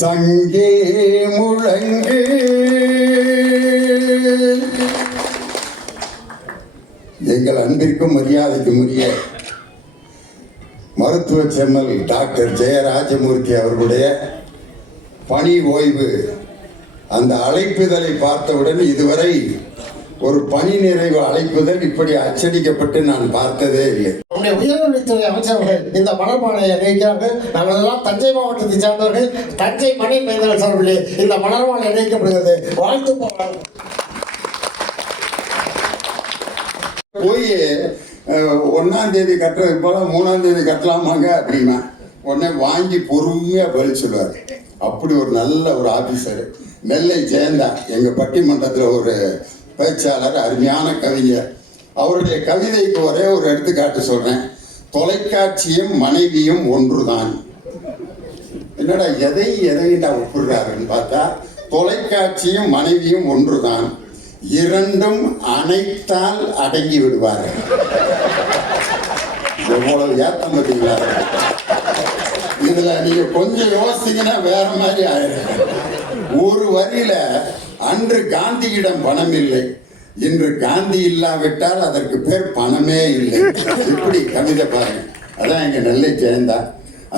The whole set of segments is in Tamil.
சங்கே முழங்கு. எங்கள் அன்பிற்கும் மரியாதைக்கும் உரிய மருத்துவ செம்மல் டாக்டர் ஜெயராஜமூர்த்தி அவர்களுடைய பணி ஓய்வு அந்த அழைப்புதலை பார்த்தவுடன் இதுவரை ஒரு பணி நிறைவு அழைப்புதல் இப்படி அச்சடிக்கப்பட்டு நான் பார்த்ததே இல்லை. உயர்கல்வித்துறை அமைச்சர்கள் இந்த மலர்மாலையை அணிவிக்கிறார்கள். நாங்கள் எல்லாம் தஞ்சை மாவட்டத்தை சார்ந்தவர்கள். தஞ்சை மணி மேந்தர்கள் சார்பிலே இந்த மலர்மாலை அணிவிக்கப்படுகிறது. வாழ்த்து போய் 1ஆம் தேதி கட்டுறதுக்கு போல 3ஆம் தேதி கட்டலாமாங்க அப்படின்னா உடனே வாங்கி பொறுமையாக பதில் சொல்லுவார். அப்படி ஒரு நல்ல ஒரு ஆபீசர். நெல்லை ஜெயந்தா எங்கள் பட்டிமன்றத்தில் ஒரு பேச்சாளர், அருமையான கவிஞர். அவருடைய கவிதைக்கு ஒரே ஒரு எடுத்துக்காட்டு சொல்றேன். தொலைக்காட்சியும் மனைவியும் ஒன்றுதான். என்னடா எதையிட்டா ஒப்புறாருன்னு பார்த்தா, தொலைக்காட்சியும் மனைவியும் ஒன்றுதான், இரண்டும் அணைத்தால் அடங்கி விடுவார்கள். எவ்வளவு ஏத்தம் பார்த்தீங்களா? இதுல நீங்க கொஞ்சம் யோசிங்கன்னா வேற மாதிரி ஆயிடும். ஒரு வரியில அன்று காந்தியிடம் பணம் இல்லை, இன்று காந்தி இல்லாவிட்டால் அதற்கு பேர் பணமே இல்லை. இப்படி கவிதை பாருங்க. அதான் எங்க நெல்லை ஜெயந்தா.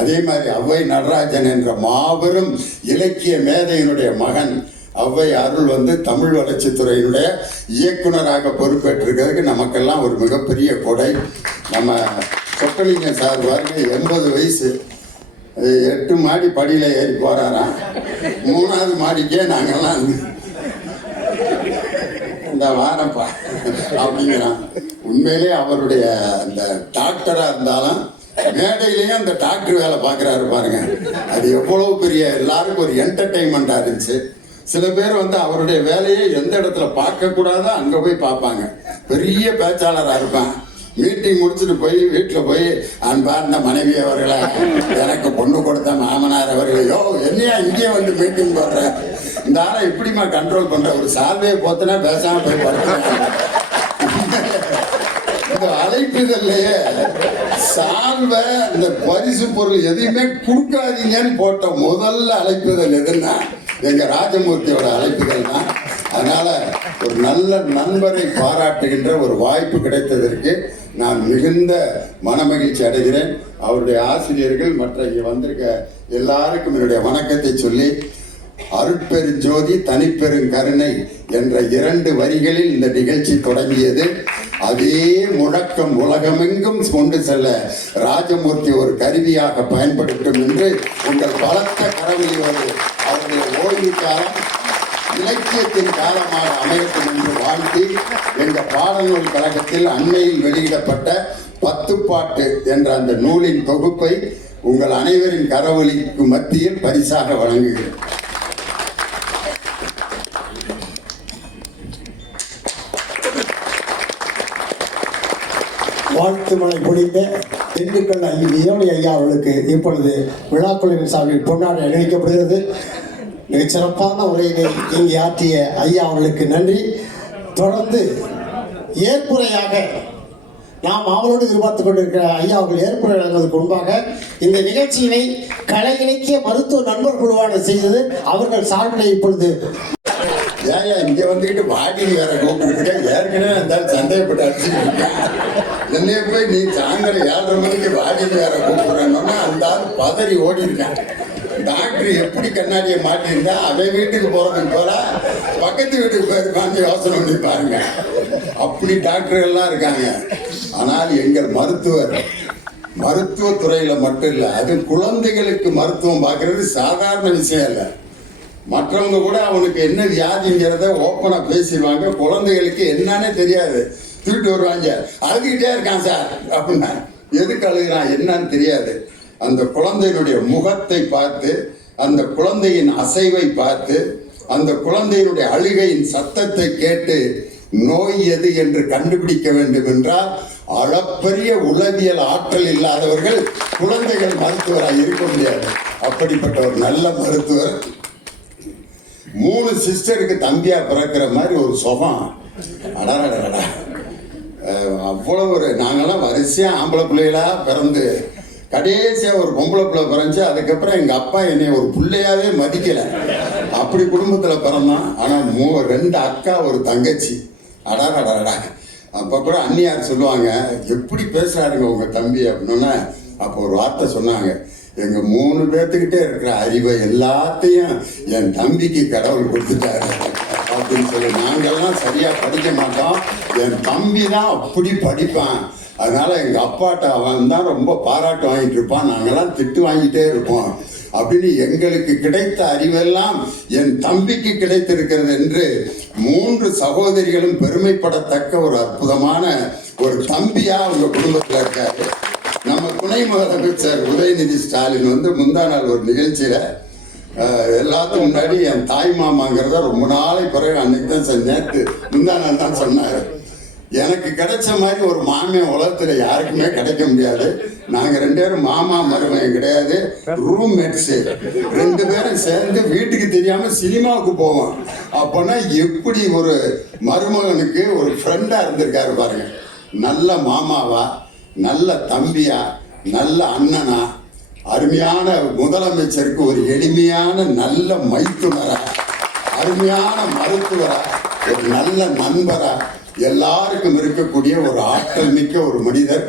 அதே மாதிரி ஔவை நடராஜன் என்ற மாபெரும் இலக்கிய மேதையினுடைய மகன் ஔவை அருள் தமிழ் வளர்ச்சித்துறையினுடைய இயக்குனராக பொறுப்பேற்றிருக்கிறதுக்கு நமக்கெல்லாம் ஒரு மிகப்பெரிய கொடை. நம்ம சொக்கலிங்க சார் பாருங்க, 80 வயசு, 8 மாடி படியில் ஏறி போறாராம். 3ஆவது மாடிக்கே நாங்கெல்லாம் இந்த வாரப்பா அப்படிங்கிறான். உண்மையிலே அவருடைய அந்த டாக்டரா இருந்தாலும் மேடையிலேயும் அந்த டாக்டர் வேலை பார்க்குறாரு பாருங்க. அது எவ்வளவு பெரிய எல்லாருக்கும் ஒரு என்டர்டெயின்மெண்டா இருந்துச்சு. சில பேர் அவருடைய வேலையை எந்த இடத்துல பார்க்க கூடாதோ அங்க போய் பார்ப்பாங்க. பெரிய பேச்சாளராக இருப்பான். மீட்டிங் முடிச்சுட்டு போய் வீட்டில் போய் அன்பார்ந்த மனைவி அவர்களை, எனக்கு பொண்ணு கொடுத்த மாமனார் அவர்களையோ, என்னையா இங்கே மீட்டிங் போடுற, இந்த ஆளை இப்படிமா கண்ட்ரோல் பண்ற, ஒரு சால்வையை போத்துனா பேசாம போய் படுத்துறாங்க. இந்த அழைப்புதல்லையே சால்வை, இந்த பரிசு பொருள் எதையுமே கொடுக்காதீங்கன்னு போட்ட முதல்ல அழைப்புதல் எதுன்னா எங்க ராஜமூர்த்தியோட அழைப்புதல் தான். அதனால ஒரு நல்ல நண்பரை பாராட்டுகின்ற ஒரு வாய்ப்பு கிடைத்ததற்கு நான் மிகுந்த மனமகிழ்ச்சி அடைகிறேன். அவருடைய ஆசிரியர்கள் மற்ற இங்கே வந்திருக்க எல்லாருக்கும் என்னுடைய வணக்கத்தை சொல்லி, அருட்பெருஞ்சோதி தனிப்பெருங்கருணை என்ற 2 வரிகளில் இந்த நிகழ்ச்சி தொடங்கியது. அதே முழக்கம் உலகமெங்கும் கொண்டு செல்ல ராஜமூர்த்தி ஒரு கருவியாக பயன்படுத்தும் என்று உங்கள் பலத்த கரவொலியோடு அவருடைய ஓய்வு காலம் இலக்கியத்தின் காலமாக அமையட்டும் என்று வாழ்த்தி, எங்கள் பாடநூல் கழகத்தில் அண்மையில் வெளியிடப்பட்ட 10 பாட்டு என்ற அந்த நூலின் தொகுப்பை உங்கள் அனைவரின் கரவொலிக்கு மத்தியில் பரிசாக வழங்குகிறேன். வாழ்த்து மலை பொழிந்த திண்டுக்கல் வியோனி ஐயா அவர்களுக்கு இப்பொழுது விழாக்குழுவின் சார்பில் பொன்னாடை அணிவிக்கப்படுகிறது. மிகச் சிறப்பான உரையினை இங்கே ஆற்றிய ஐயா அவர்களுக்கு நன்றி. தொடர்ந்து ஏற்புரையாக நாம் அவளோடு எதிர்பார்த்து கொண்டிருக்கிற ஐயா அவர்கள் ஏற்புரை வழங்குவதற்கு முன்பாக இந்த நிகழ்ச்சியினை கலை இலக்கிய மருத்துவ நண்பர் குழுவான செய்தது அவர்கள் சார்பில் இப்பொழுது ஏயா இங்க வந்துக்கிட்டு வாடினி வேற கூப்பிட்டு ஏற்கனவே இருந்தாலும் சந்தேகப்பட்டு அடிச்சுட்டு இருக்கேன். என்னைய போய் நீ சாயந்தரம் 7:30 மணிக்கு வாடினி வேற கூப்பிடுறேன்னா அந்த ஆள் பதறி ஓடி இருக்கேன். டாக்டர் எப்படி கண்ணாடியை மாட்டியிருந்தா அவன் வீட்டுக்கு போறதுக்கு போல பக்கத்து வீட்டுக்கு போயிருப்பான்னு யோசனை பண்ணி பாருங்க. அப்படி டாக்டர்கள்லாம் இருக்காங்க. ஆனால் எங்கள் மருத்துவத்துறையில மட்டும் இல்லை, அது குழந்தைகளுக்கு மருத்துவம் பார்க்கறது சாதாரண விஷயம் இல்லை. மற்றவங்க கூட அவனுக்கு என்ன வியாதிங்கிறத ஓப்பனா பேசிடுவாங்க. குழந்தைகளுக்கு என்னன்னே தெரியாது, தூக்கிட்டு வருவாங்க. அழுதுகிட்டே இருக்கான் சார் அப்படின்னா, எதுக்கு அழுகிறான் என்னன்னு தெரியாது. அந்த குழந்தையினுடைய முகத்தை பார்த்து, அந்த குழந்தையின் அசைவை பார்த்து, அந்த குழந்தையினுடைய அழுகையின் சத்தத்தை கேட்டு நோய் எது என்று கண்டுபிடிக்க வேண்டும் என்றால் அளப்பரிய உளவியல் ஆற்றல் இல்லாதவர்கள் குழந்தைகள் மருத்துவராக இருக்க முடியாது. அப்படிப்பட்ட ஒரு நல்ல மருத்துவர் 3 சிஸ்டருக்கு தம்பியா பிறக்கிற மாதிரி ஒரு சுகம். அவ்வளவு ஒரு நாங்கெல்லாம் வரிசையா ஆம்பளை பிள்ளைகளா பிறந்து கடைசியா ஒரு பொம்பளை பிள்ளை பிறந்துச்சு. அதுக்கப்புறம் எங்க அப்பா என்னை ஒரு பிள்ளையாவே மதிக்கல. அப்படி குடும்பத்துல பிறந்தான். ஆனா 2 அக்கா ஒரு தங்கச்சி. அடாடா. அப்ப கூட அண்ணியார் சொல்லுவாங்க, எப்படி பேசுறாருங்க உங்க தம்பி அப்படின்னா, அப்போ ஒரு வார்த்தை சொன்னாங்க, எங்க 3 பேர்த்துக்கிட்டே இருக்கிற அறிவை எல்லாத்தையும் என் தம்பிக்கு கடவுள் கொடுத்துட்டாரு அப்படின்னு சொல்லி. நாங்கள்லாம் சரியா படிக்க மாட்டோம், என் தம்பி தான் அப்படி படிப்பான். அதனால எங்க அப்பாட்ட அவன் தான் ரொம்ப பாராட்டு வாங்கிட்டு இருப்பான், நாங்கெல்லாம் திட்டு வாங்கிட்டே இருப்போம் அப்படின்னு. எங்களுக்கு கிடைத்த அறிவெல்லாம் என் தம்பிக்கு கிடைத்திருக்கிறது என்று 3 சகோதரிகளும் பெருமைப்படத்தக்க ஒரு அற்புதமான ஒரு தம்பியா அவங்க குடும்பத்தில் இருக்காரு. நம்ம துணை முதலமைச்சர் உதயநிதி ஸ்டாலின் வந்து முந்தா நாள் ஒரு நிகழ்ச்சியில எல்லாத்துக்கும் முன்னாடி என் தாய் மாமாங்கிறத ரொம்ப நாளை பிறகு அன்னைக்கு தான் நேற்று முந்தா நாள் தான் சொன்னாரு. எனக்கு கிடைச்ச மாதிரி ஒரு மாமியார் உலகத்துல யாருக்குமே கிடைக்க முடியாது. நாங்க 2 பேரும் மாமா மருமகன் கிடையாது, ரூம்மேட்ஸ். 2 பேரும் சேர்ந்து வீட்டுக்கு தெரியாம சினிமாவுக்கு போவோம். அப்போனா எப்படி ஒரு மருமகனுக்கு ஒரு ஃப்ரெண்டா இருந்திருக்காரு பாருங்க. நல்ல மாமாவா, நல்ல தம்பியா, நல்ல அண்ணனா, அருமையான முதலமைச்சருக்கு ஒரு எளிமையான நல்ல மைத்துனரா, அருமையான மருத்துவரா, ஒரு நல்ல நண்பரா, எல்லாருக்கும் இருக்கக்கூடிய ஒரு ஆற்றல் மிக்க ஒரு மனிதர்.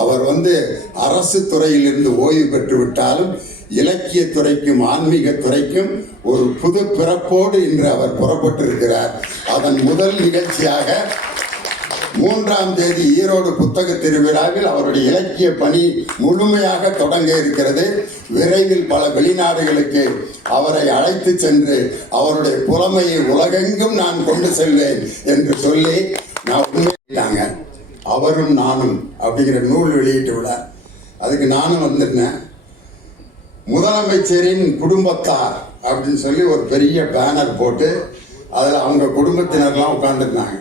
அவர் வந்து அரசு துறையிலிருந்து ஓய்வு பெற்று விட்டாலும் இலக்கிய துறைக்கும் ஆன்மீக துறைக்கும் ஒரு புது பிறப்போடு இன்று அவர் புறப்பட்டிருக்கிறார். அதன் முதல் நிகழ்ச்சியாக 3ஆம் தேதி ஈரோடு புத்தக திருவிழாவில் அவருடைய இலக்கிய பணி முழுமையாக தொடங்க இருக்கிறது. விரைவில் பல வெளிநாடுகளுக்கு அவரை அழைத்து சென்று அவருடைய புலமையை உலகெங்கும் நான் கொண்டு செல்வேன் என்று சொல்லி நான் உண்மையிட்டாங்க. அவரும் நானும் அப்படிங்கிற நூல் வெளியிட்டு விடார். அதுக்கு நானும் வந்திருந்தேன். முதலமைச்சரின் குடும்பத்தார் அப்படின்னு சொல்லி ஒரு பெரிய பேனர் போட்டு அதில் அவங்க குடும்பத்தினர்லாம் உட்கார்ந்துருந்தாங்க.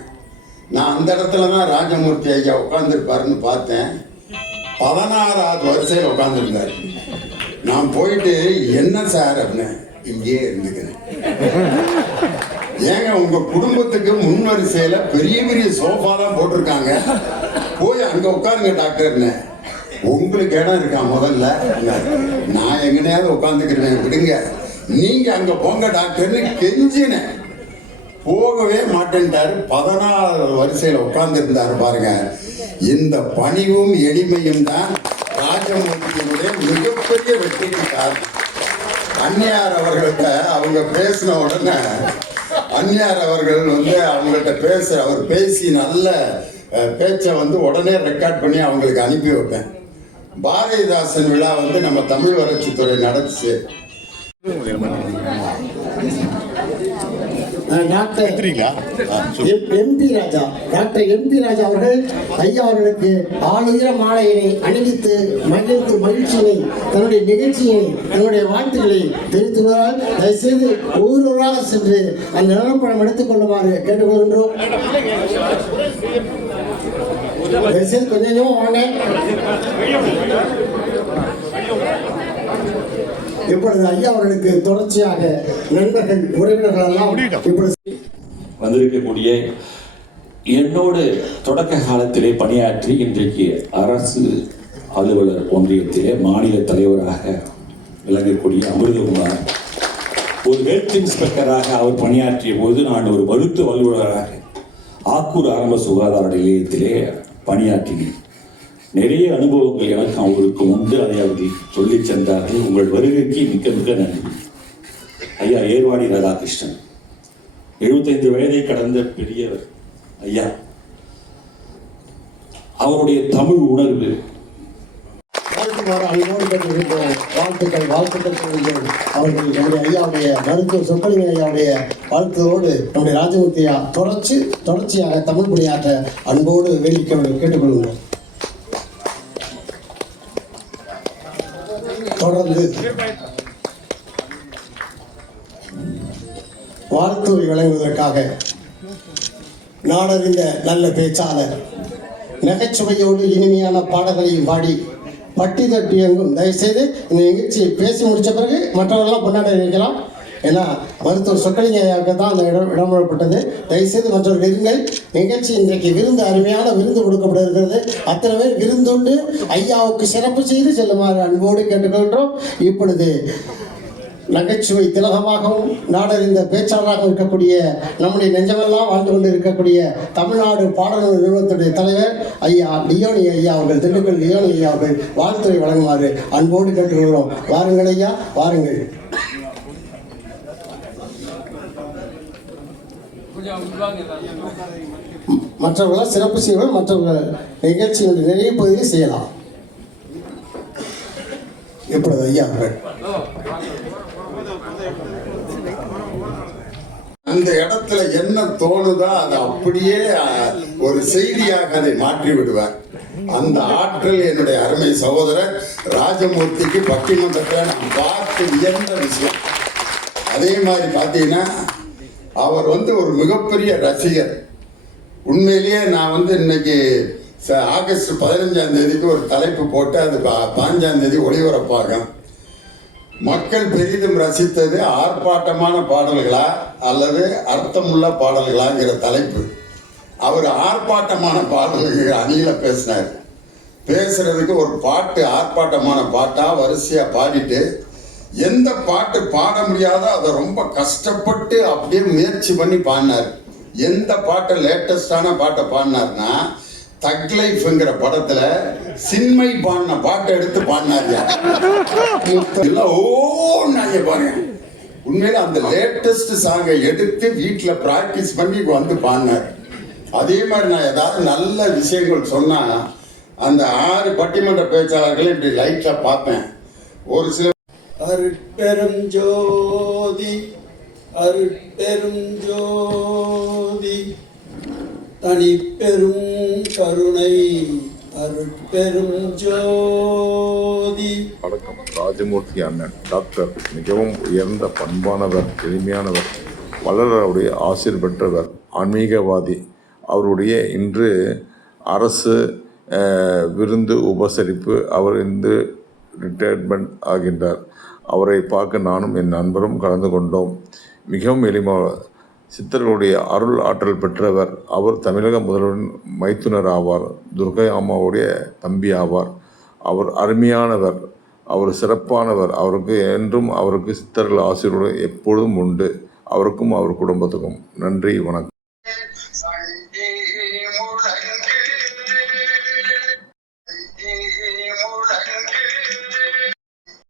நான் அந்த இடத்துல தான் ராஜமூர்த்தி ஐயா உட்காந்துருப்பாருன்னு பார்த்தேன். 16ஆவது வரிசையில் உட்காந்துருந்தார். நான் போயிட்டு என்ன சார் அப்படின்னு, இங்கே இருந்துக்கிறேன். ஏங்க உங்க குடும்பத்துக்கு முன் வரிசையில பெரிய பெரிய சோஃபாலாம் போட்டிருக்காங்க, போய் அங்க உட்காருங்க டாக்டர்னு. உங்களுக்கு இடம் இருக்கா முதல்ல? நான் எங்கனையாவது உட்காந்துக்கிறேன், விடுங்க, நீங்க அங்க போங்க டாக்டர்னு கெஞ்சினேன். போகவே மாட்டேன்ட்டாரு. 16 வரிசையில் உட்கார்ந்து இருந்தாரு பாருங்க. இந்த பணிவும் எளிமையும் தான் ராஜமூர்த்தியினுடைய மிகப்பெரிய வெற்றிக்கு காரணம். அந்நியார் அவர்கள்ட்ட அவங்க பேசின உடனே அந்நியார் அவர்கள் வந்து அவங்கள்ட்ட அவர் பேசி நல்ல பேச்சை வந்து உடனே ரெக்கார்ட் பண்ணி அவங்களுக்கு அனுப்பி வைப்பேன். பாரதிதாசன் விழா வந்து நம்ம தமிழ் வளர்ச்சித்துறை நடத்துச்சு. டாக்டர் எம்பி ராஜா அவர்கள் ஐயா அவர்களுக்கு ஆளுயர மாலையினை அணிவித்து மகிழ்ச்சியினை தன்னுடைய நிகழ்ச்சியை தன்னுடைய வாழ்த்துக்களை தெரிவித்துள்ளார். தயவுசெய்து ஒவ்வொருவராக சென்று அந்த நிலப்படம் எடுத்துக் கொள்ளுமாறு கேட்டுக்கொள்கின்றோம். தயவுசெய்து கொஞ்சம் வாங்க. இப்பொழுது ஐயா அவர்களுக்கு தொடர்ச்சியாக நண்பர்கள் உறவினர்கள் எல்லாம் இப்பொழுது வந்திருக்கக்கூடிய என்னோடு தொடக்க காலத்திலே பணியாற்றி இன்றைக்கு அரசு அலுவலர் ஒன்றியத்திலே மாநில தலைவராக விளங்கக்கூடிய அமிர்தகுமார், ஒரு ஹெல்த் இன்ஸ்பெக்டராக அவர் பணியாற்றிய போது நான் ஒரு மருத்துவ அலுவலராக ஆக்கூர் ஆரம்ப சுகாதார நிலையத்திலே பணியாற்றினேன். நிறைய அனுபவங்கள் எனக்கு அவங்களுக்கு உண்டு. அதை அவர்கள் சொல்லி சென்றார்கள். உங்கள் வருகைக்கு மிக்க மிக்க நன்றி. ஐயா ஏர்வாடி ராதாகிருஷ்ணன் 75 வயதை கடந்த பெரியவர் ஐயா. அவருடைய தமிழ் உணர்வு வாழ்த்துக்கள் அவர்கள் நம்முடைய ஐயாவுடைய மருத்துவ சொற்கலிங்க ஐயாவுடைய வாழ்த்துவோடு நம்முடைய ராஜமூர்த்தியா தொடர்ச்சியாக தமிழ் பணியாற்ற அன்போடு வேடிக்கை கேட்டுக்கொள்கிறோம். தொடர்ந்து வாழ்த்துறை வழங்குவதற்காக நாடறிந்த நல்ல பேச்சாளர், நகைச்சுவையோடு இனிமையான பாடல்களையும் பாடி பட்டி தட்டி எங்கும். தயவுசெய்து இந்த நிகழ்ச்சியை பேசி முடித்த பிறகு மற்றவர்களெல்லாம் கொண்டாட நினைக்கலாம். ஏன்னா மருத்துவர் சொக்கலிங்க ஐயாவுக்கு தான் அந்த இடம்பெறப்பட்டது. தயவுசெய்து மற்றவர்கள் இருங்கள். நிகழ்ச்சி இன்றைக்கு விருந்து, அருமையான விருந்து கொடுக்கப்பட இருக்கிறது. அத்தனை பேர் விருந்துண்டு ஐயாவுக்கு சிறப்பு செய்து செல்லுமாறு அன்போடு கேட்டுக்கொள்கிறோம். இப்பொழுது நகைச்சுவை திலகமாகவும் நாடறிந்த பேச்சாளராக இருக்கக்கூடிய நம்முடைய நெஞ்சமெல்லாம் வாழ்ந்து கொண்டு இருக்கக்கூடிய தமிழ்நாடு பாடநூல் நிறுவனத்துடைய தலைவர் ஐயா லியோனி ஐயா அவர்கள், திண்டுக்கல் லியோனி ஐயா அவர்கள் வாழ்த்துறை வழங்குமாறு அன்போடு கேட்டுக்கொள்கிறோம். வாருங்கள் ஐயா, வாருங்கள். மற்றவர்களால் சிறப்பு செய்வோம், மற்றவர்கள் நிகழ்ச்சிகளுடைய நிறைய பகுதியை செய்யலாம். இப்பொழுது ஐயா அவர்கள் அந்த இடத்துல என்ன தோணுதோ அதை அப்படியே ஒரு செய்தியாக அதை மாற்றி விடுவார். அந்த ஆற்றல் என்னுடைய அருமை சகோதரர் ராஜமூர்த்திக்கு பட்டிமன்றத்தில் நான் பார்த்து வியந்த விஷயம். அதே மாதிரி பார்த்தீங்கன்னா அவர் ஒரு மிகப்பெரிய ரசிகர். உண்மையிலேயே நான் இன்னைக்கு ஆகஸ்ட் 15ஆம் தேதிக்கு ஒரு தலைப்பு போட்டு அது 15ஆம் தேதி ஒளிபரப்பாகும். மக்கள் பெரிதும் ரசித்தது ஆர்ப்பாட்டமான பாடல்களா அல்லது அர்த்தமுள்ள பாடல்களாங்கிற தலைப்பு. அவர் ஆர்ப்பாட்டமான பாடல்கள் அணியில பேசினார். பேசுறதுக்கு ஒரு பாட்டு ஆர்ப்பாட்டமான பாட்டா வரிசையா பாடிட்டு எந்த பாட்டு பாட முடியாதோ அதை ரொம்ப கஷ்டப்பட்டு அப்படியே முயற்சி பண்ணி பாடினார். எந்த பாட்டை லேட்டஸ்டான பாட்டை பாடினார்னா தக் லைஃப்ங்கிற படத்துல சின்மை பாடின பாட்டை எடுத்து பாடினாரியா. ஓ பாருங்க, உண்மையில அந்த லேட்டஸ்ட் சாங்கை எடுத்து வீட்டுல பிராக்டிஸ் பண்ணி பாடினார். அதே மாதிரி நான் ஏதாவது நல்ல விஷயங்கள் சொன்னா அந்த 6 பட்டிமன்ற பேச்சாளர்களை இப்படி லைட்ல பார்ப்பேன். ஒரு சில அருட்பெரும் ஜோதி அருட்பெரும் ஜோதி தனிப்பெரும் கருணை அருட்பெரும் ஜோதி. வணக்கம். ராஜமூர்த்தி அண்ணன் டாக்டர் மிகவும் உயர்ந்த பண்பானவர், எளிமையானவர், வள்ளலாருடைய ஆசிர் பெற்றவர், ஆன்மீகவாதி. அவருடைய இன்று அரசு விருந்து உபசரிப்பு. அவர் இன்று ரிட்டையர்மெண்ட் ஆகின்றார். அவரை பார்க்க நானும் என் நண்பரும் கலந்து கொண்டோம். மிகவும் எளிமையாக சித்தர்களுடைய அருள் ஆற்றல் பெற்றவர். அவர் தமிழக முதல்வரின் மைத்துனர் ஆவார். துர்கை அம்மாவுடைய தம்பி ஆவார். அவர் அருமையானவர், அவர் சிறப்பானவர். அவருக்கு என்றும் அவருக்கு சித்தர்கள் ஆசீர்வாதம் எப்பொழுதும் உண்டு. அவருக்கும் அவர் குடும்பத்துக்கும் நன்றி, வணக்கம்.